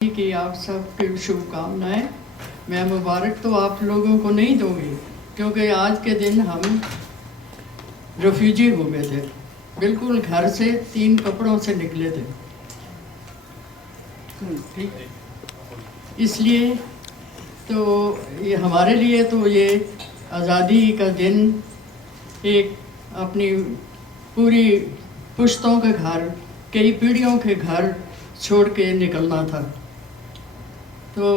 कि आप सबकी शुभकामनाएं। मैं मुबारक तो आप लोगों को नहीं दूंगी क्योंकि आज के दिन हम रेफ्यूजी हो गए थे, बिल्कुल घर से 3 कपड़ों से निकले थे। ठीक, इसलिए तो ये हमारे लिए तो ये आज़ादी का दिन एक अपनी पूरी पुश्तों के घर, कई पीढ़ियों के घर छोड़ के निकलना था। तो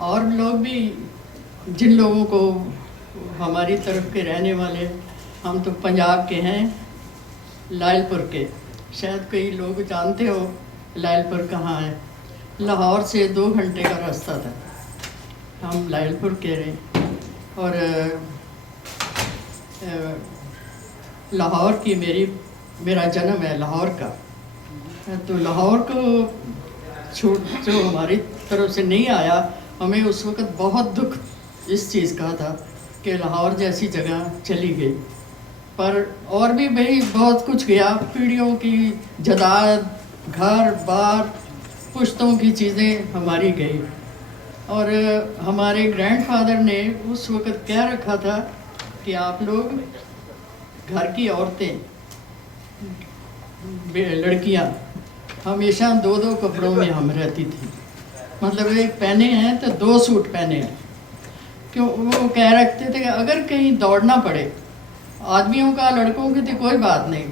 और लोग भी, जिन लोगों को हमारी तरफ के रहने वाले, हम तो पंजाब के हैं, लायलपुर के, शायद कई लोग जानते हो लायलपुर कहाँ है। लाहौर से 2 घंटे का रास्ता था। हम लायलपुर के रहे और लाहौर की मेरा जन्म है लाहौर का। तो लाहौर को छूट जो हमारी तरफ से नहीं आया, हमें उस वक़्त बहुत दुख इस चीज़ का था कि लाहौर जैसी जगह चली गई। पर और भी भाई बहुत कुछ गया, पीढ़ियों की जायदाद, घर बार, पुश्तों की चीज़ें हमारी गई। और हमारे ग्रैंडफादर ने उस वक़्त कह रखा था कि आप लोग घर की औरतें, लड़कियां हमेशा 2-2 कपड़ों में हम रहती थी। मतलब एक पहने हैं तो 2 सूट पहने हैं। क्यों वो कह रखते थे कि अगर कहीं दौड़ना पड़े, आदमियों का, लड़कों की तो कोई बात नहीं,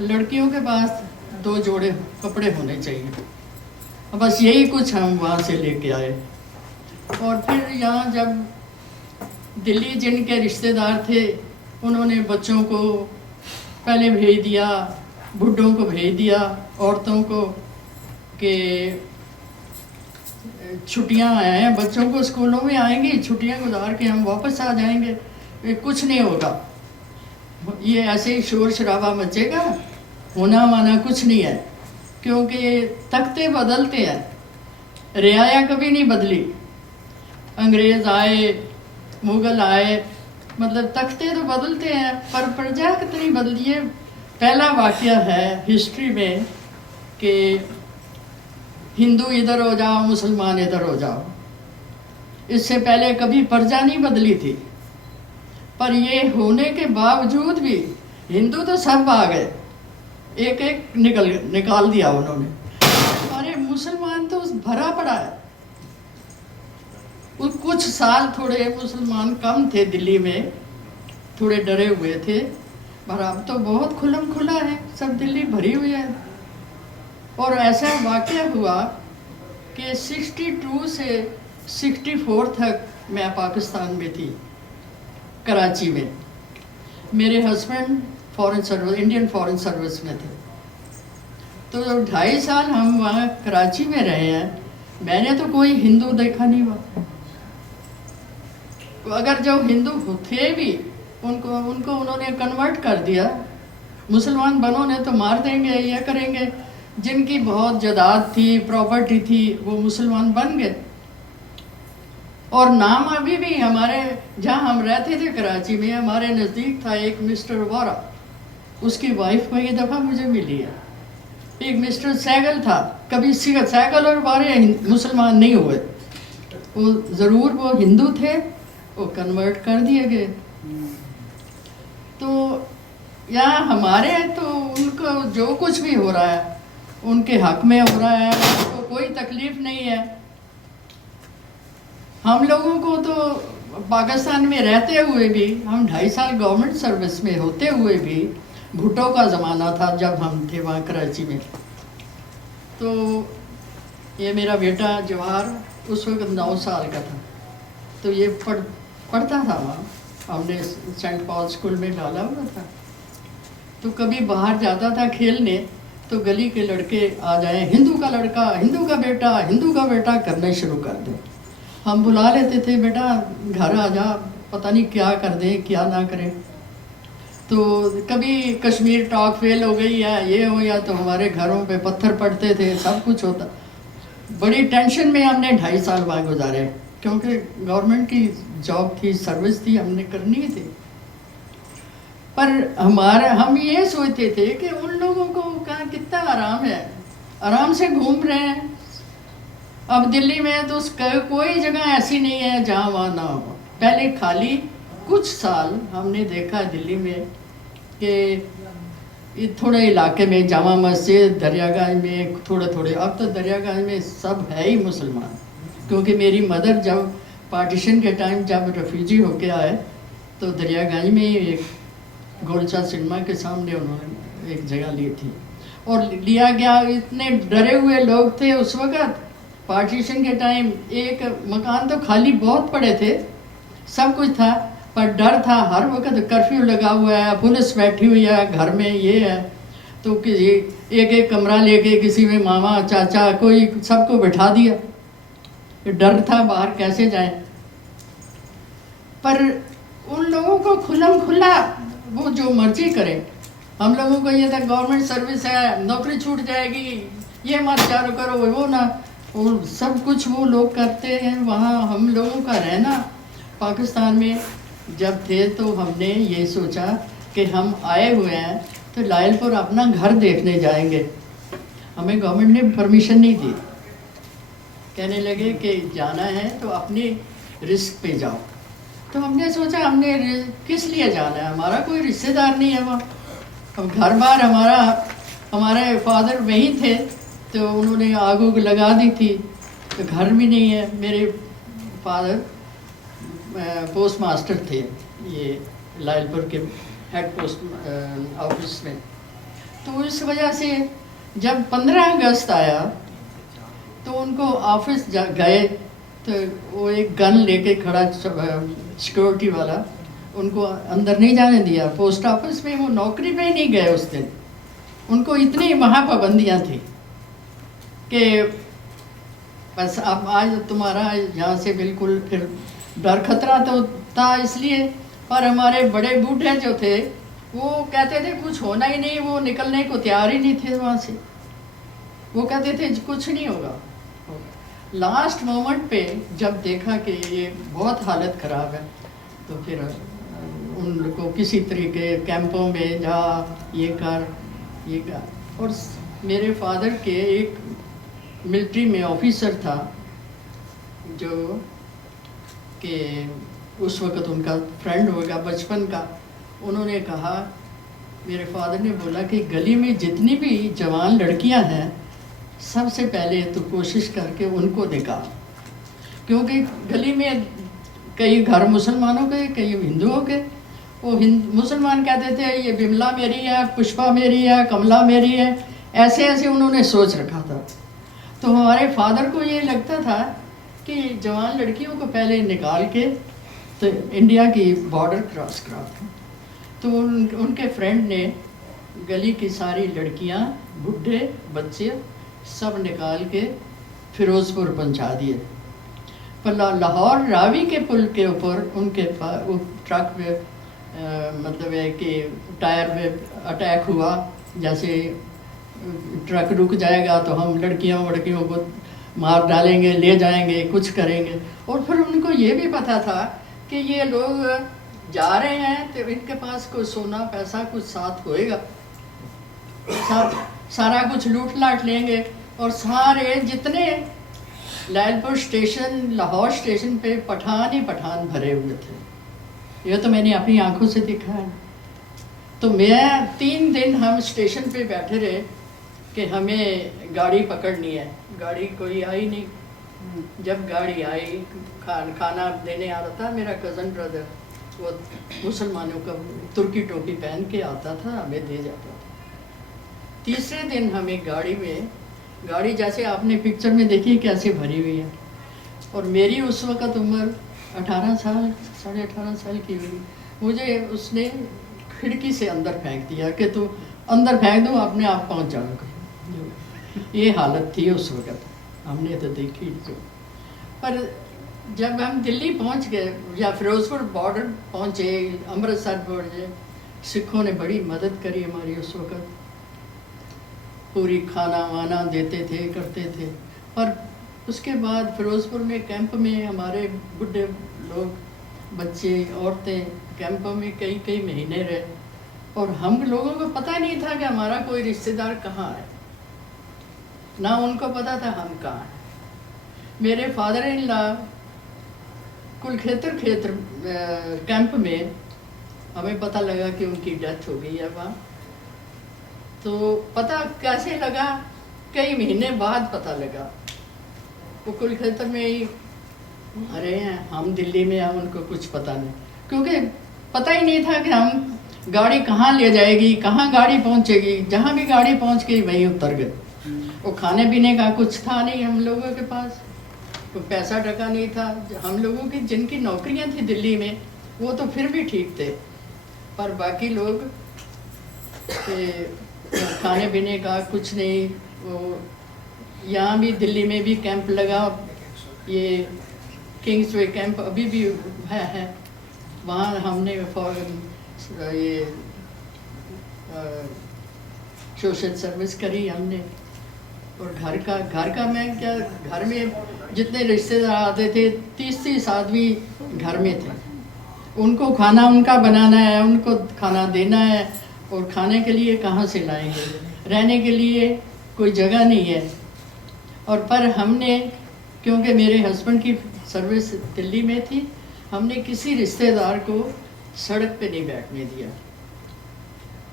लड़कियों के पास 2 जोड़े कपड़े होने चाहिए। बस यही कुछ हम वहाँ से लेके आए। और फिर यहाँ जब दिल्ली जिनके रिश्तेदार थे, उन्होंने बच्चों को पहले भेज दिया, बुढ़ों को भेज दिया, औरतों को, कि छुट्टियां हैं, बच्चों को स्कूलों में आएंगी, छुट्टियां गुजार के हम वापस आ जाएंगे, कुछ नहीं होगा, ये ऐसे ही शोर शराबा मचेगा, होना माना कुछ नहीं है। क्योंकि तख्ते बदलते हैं, रियाया कभी नहीं बदली। अंग्रेज़ आए, मुग़ल आए, मतलब तख्ते तो बदलते हैं पर प्रजा कितनी बदली है। पहला वाक़या है हिस्ट्री में कि हिंदू इधर हो जाओ, मुसलमान इधर हो जाओ। इससे पहले कभी प्रजा नहीं बदली थी। पर ये होने के बावजूद भी हिंदू तो सब आ गए, एक एक निकाल दिया उन्होंने। अरे मुसलमान तो भरा पड़ा है। कुछ साल थोड़े मुसलमान कम थे दिल्ली में, थोड़े डरे हुए थे, पर अब तो बहुत खुल्लम खुला है, सब दिल्ली भरी हुई है। और ऐसा वाक़या हुआ कि 62 से 64 तक मैं पाकिस्तान में थी, कराची में। मेरे husband foreign service, Indian foreign service में थे। तो 2.5 साल हम वहाँ कराची में रहे हैं, मैंने तो कोई हिंदू देखा नहीं वहाँ। अगर जो हिंदू थे भी, उनको उन्होंने कन्वर्ट कर दिया। मुसलमान बनो ने तो मार देंगे, ये करेंगे। जिनकी बहुत जायदाद थी, प्रॉपर्टी थी, वो मुसलमान बन गए। और नाम अभी भी हमारे, जहाँ हम रहते थे कराची में, हमारे नज़दीक था एक मिस्टर वोरा, उसकी वाइफ कई दफ़ा मुझे मिली है। एक मिस्टर सैगल था, कभी सैगल और वोरा मुसलमान नहीं हुए, वो ज़रूर वो हिंदू थे, वो कन्वर्ट कर दिए गए। तो यहाँ हमारे तो उनको जो कुछ भी हो रहा है उनके हक में हो रहा है, उनको कोई तकलीफ़ नहीं है। हम लोगों को तो पाकिस्तान में रहते हुए भी, हम 2.5 साल गवर्नमेंट सर्विस में होते हुए भी, भुट्टो का ज़माना था जब हम थे वहाँ कराची में। तो ये मेरा बेटा जवाहर उस वक्त 9 साल का था। तो ये पढ़ता था वहाँ, हमने सेंट पॉल स्कूल में डाला हुआ था। तो कभी बाहर जाता था खेलने, तो गली के लड़के आ जाए, हिंदू का लड़का, हिंदू का बेटा, हिंदू का बेटा करने शुरू कर दें। हम बुला लेते थे, बेटा घर आ जा, पता नहीं क्या कर दें क्या ना करें। तो कभी कश्मीर टॉक फेल हो गई या ये हो, या तो हमारे घरों पे पत्थर पड़ते थे, सब कुछ होता। बड़ी टेंशन में हमने 2.5 साल वहाँ गुजारे, क्योंकि गवर्नमेंट की जॉब थी, सर्विस थी, हमने करनी थी। पर हम ये सोचते थे कि उन लोगों को कहाँ कितना आराम है, आराम से घूम रहे हैं, अब दिल्ली में तो कोई जगह ऐसी नहीं है जहाँ वहाँ ना हो। पहले खाली कुछ साल हमने देखा दिल्ली में कि ये थोड़े इलाके में जामा मस्जिद दरियागंज में थोड़े थोड़े, अब तो दरियागंज में सब है ही मुसलमान। क्योंकि मेरी मदर जब पार्टीशन के टाइम जब रेफ्यूजी होके आए तो दरियागंज में ही एक गोलचा सिनेमा के सामने उन्होंने एक जगह ली थी और लिया गया। इतने डरे हुए लोग थे उस वक़्त पार्टीशन के टाइम। एक मकान तो खाली बहुत पड़े थे, सब कुछ था, पर डर था हर वक्त। कर्फ्यू लगा हुआ है, पुलिस बैठी हुई है घर में, ये है तो किसी एक एक कमरा लेके किसी में मामा चाचा कोई सबको बिठा दिया। डर था बाहर कैसे जाए। पर उन लोगों को खुल्लम खुल्ला वो जो मर्जी करें। हम लोगों को ये था गवर्नमेंट सर्विस है, नौकरी छूट जाएगी, ये मत चालू करो, वो ना, वो सब कुछ वो लोग करते हैं। वहाँ हम लोगों का रहना पाकिस्तान में जब थे तो हमने ये सोचा कि हम आए हुए हैं तो लायलपुर अपना घर देखने जाएंगे। हमें गवर्नमेंट ने परमिशन नहीं दी, कहने लगे कि जाना है तो अपनी रिस्क पे जाओ। तो हमने सोचा हमने किस लिए जाना है, हमारा कोई रिश्तेदार नहीं है वहाँ। अब घर बार हमारे फादर वहीं थे तो उन्होंने आग उग लगा दी थी, तो घर भी नहीं है। मेरे फादर पोस्ट मास्टर थे ये लायलपुर के हेड पोस्ट ऑफिस में। तो इस वजह से जब 15 अगस्त आया तो उनको ऑफिस गए तो वो एक गन लेके खड़ा सिक्योरिटी वाला, उनको अंदर नहीं जाने दिया पोस्ट ऑफिस में। वो नौकरी पे ही नहीं गए उस दिन, उनको इतनी वहाँ पाबंदियाँ थी कि बस अब आज तुम्हारा यहाँ से बिल्कुल। फिर डर खतरा तो था इसलिए, पर हमारे बड़े बूढ़े जो थे वो कहते थे कुछ होना ही नहीं, वो निकलने को तैयार ही नहीं थे वहाँ से। वो कहते थे कुछ नहीं होगा। लास्ट मोमेंट पे जब देखा कि ये बहुत हालत ख़राब है तो फिर उनको किसी तरीके कैंपों में जा, ये कर। और मेरे फादर के एक मिलिट्री में ऑफिसर था जो कि उस वक़्त उनका फ्रेंड होगा बचपन का। उन्होंने कहा, मेरे फादर ने बोला कि गली में जितनी भी जवान लड़कियां हैं सबसे पहले तो कोशिश करके उनको निकाल, क्योंकि गली में कई घर मुसलमानों के कई हिंदुओं के। वो मुसलमान कहते थे ये बिमला मेरी है, पुष्पा मेरी है, कमला मेरी है, ऐसे ऐसे उन्होंने सोच रखा था। तो हमारे फादर को ये लगता था कि जवान लड़कियों को पहले निकाल के तो इंडिया की बॉर्डर क्रॉस करा था। तो उनके फ्रेंड ने गली की सारी लड़कियां, बुढ़े, बच्चे सब निकाल के फिरोज़पुर पहुंचा दिए। पर लाहौर रावी के पुल के ऊपर उनके ट्रक में मतलब है कि टायर में अटैक हुआ। जैसे ट्रक रुक जाएगा तो हम लड़कियों को मार डालेंगे, ले जाएंगे, कुछ करेंगे। और फिर उनको ये भी पता था कि ये लोग जा रहे हैं तो इनके पास कोई सोना पैसा कुछ साथ होएगा, सारा कुछ लूट लाट लेंगे। और सारे जितने लायलपुर स्टेशन, लाहौर स्टेशन पे पठान ही पठान भरे हुए थे। ये तो मैंने अपनी आंखों से देखा है। तो मैं 3 दिन हम स्टेशन पे बैठे रहे कि हमें गाड़ी पकड़नी है। गाड़ी कोई आई नहीं। जब गाड़ी आई, खाना देने आ रहा था मेरा कज़न ब्रदर, वो मुसलमानों का तुर्की टोपी पहन के आता था, हमें दे जाता था। तीसरे दिन हमें गाड़ी जैसे आपने पिक्चर में देखी कैसे भरी हुई है। और मेरी उस वक़्त उम्र 18 साल, 18.5 साल की हुई। मुझे उसने खिड़की से अंदर फेंक दिया कि तू अंदर फेंक दो, अपने आप पहुंच जाओगे। ये हालत थी उस वक़्त, हमने तो देखी। तो पर जब हम दिल्ली पहुंच गए या फिरोज़पुर बॉर्डर पहुंचे, अमृतसर पहुंचे, सिखों ने बड़ी मदद करी हमारी उस वक़्त। पूरी खाना वाना देते थे, करते थे। पर उसके बाद फिरोज़पुर में कैंप में हमारे बुढ़े लोग, बच्चे, औरतें कैंपों में कई महीने रहे। और हम लोगों को पता नहीं था कि हमारा कोई रिश्तेदार कहाँ है, ना उनको पता था हम कहाँ हैं। मेरे father in law Kurukshetra camp में हमें पता लगा कि उनकी डेथ हो गई है वहाँ। तो पता कैसे लगा, कई महीने बाद पता लगा। वो कुरुक्षेत्र में ही मरे हैं, हम दिल्ली में हैं, उनको कुछ पता नहीं, क्योंकि पता ही नहीं था कि हम गाड़ी कहाँ ले जाएगी, कहाँ गाड़ी पहुँचेगी। जहाँ भी गाड़ी पहुँच गई वहीं उतर गए। वो खाने पीने का कुछ था नहीं हम लोगों के पास, कोई पैसा टका नहीं था। हम लोगों की जिनकी नौकरियां थी दिल्ली में वो तो फिर भी ठीक थे, पर बाकी लोग खाने पीने का कुछ नहीं। वो यहाँ भी दिल्ली में भी कैंप लगा, ये किंग्सवे कैंप अभी भी है। वहाँ हमने ये सोशल सर्विस करी हमने। और घर का मैं क्या, घर में जितने रिश्तेदार आते थे 30-30 आदमी घर में थे। उनको खाना उनका बनाना है, उनको खाना देना है, और खाने के लिए कहाँ से लाएंगे, रहने के लिए कोई जगह नहीं है। और पर हमने, क्योंकि मेरे हस्बैंड की सर्विस दिल्ली में थी, हमने किसी रिश्तेदार को सड़क पे नहीं बैठने दिया।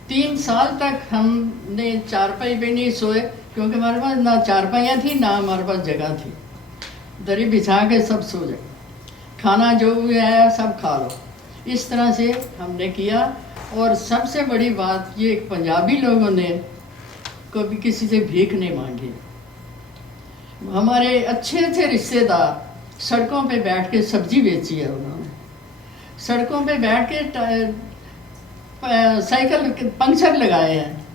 3 साल तक हमने चारपाई पे नहीं सोए, क्योंकि हमारे पास ना चारपाइयाँ थी ना हमारे पास जगह थी। दरी बिछा के सब सो जाए, खाना जो भी है सब खा लो, इस तरह से हमने किया। और सबसे बड़ी बात ये, पंजाबी लोगों ने कभी किसी से भीख नहीं मांगी। हमारे अच्छे अच्छे रिश्तेदार सड़कों पे बैठ के सब्जी बेची है उन्होंने, सड़कों पे बैठ के साइकिल पंक्चर लगाए हैं,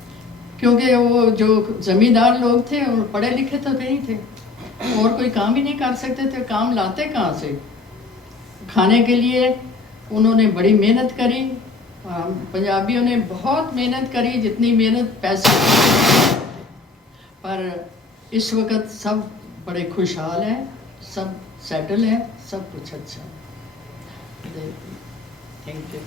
क्योंकि वो जो ज़मींदार लोग थे वो पढ़े लिखे तो नहीं थे और कोई काम ही नहीं कर सकते थे। काम लाते कहाँ से खाने के लिए? उन्होंने बड़ी मेहनत करी, पंजाबियों ने बहुत मेहनत करी, जितनी मेहनत पैसे। पर इस वक्त सब बड़े खुशहाल हैं, सब सेटल हैं, सब कुछ अच्छा है। Thank you.